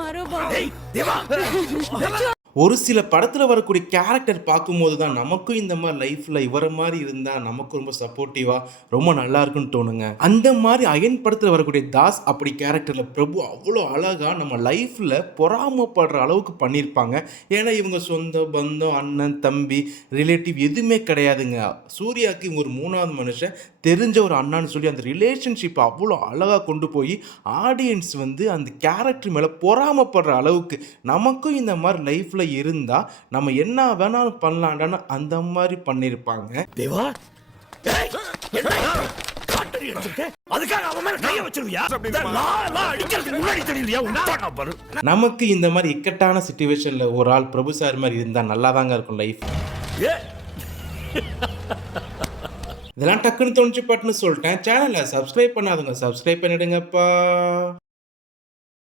मारो बाबू। ஒரு சில படத்துல வரக்கூடிய கேரக்டர் பார்க்கும்போது தான் நமக்கும் இந்த மாதிரி லைஃப்ல இவர மாதிரி இருந்தா நமக்கு ரொம்ப சப்போர்ட்டிவா ரொம்ப நல்லா இருக்குன்னு தோணுங்க. அந்த மாதிரி அயன் படத்துல வரக்கூடிய தாஸ் அப்படி கேரக்டர்ல பிரபு அவ்வளோ அழகா நம்ம லைஃப்ல பொறாமப்படுற அளவுக்கு பண்ணியிருப்பாங்க. ஏன்னா இவங்க சொந்த பந்தம், அண்ணன் தம்பி, ரிலேட்டிவ் எதுவுமே கிடையாதுங்க. சூர்யாவுக்கு இவங்க ஒரு மூணாவது மனுஷன், தெரிஞ்ச ஒரு அண்ணான்னு சொல்லி அந்த ரிலேஷன்ஷிப்பை அவ்வளோ அழகாக கொண்டு போய் ஆடியன்ஸ் வந்து அந்த கேரக்டர் மேலே பொறாமப்படுற அளவுக்கு நமக்கும் இந்த மாதிரி லைஃப்பில் இருந்தால் நம்ம என்ன வேணாலும் பண்ணலாண்டான்னு அந்த மாதிரி பண்ணியிருப்பாங்க. தேவா நமக்கு இந்த மாதிரி இக்கட்டான சிச்சுவேஷன்ல ஒரு ஆள் பிரபு சார் மாதிரி இருந்தால் நல்லா தாங்க இருக்கும் லைஃப். இதெல்லாம் டக்குன்னு தோணுச்சு பட்டுன்னு சொல்லிட்டேன். சேனலை சப்ஸ்கிரைப் பண்ணாதுங்க, சப்ஸ்கிரைப் பண்ணிடுங்கப்பா.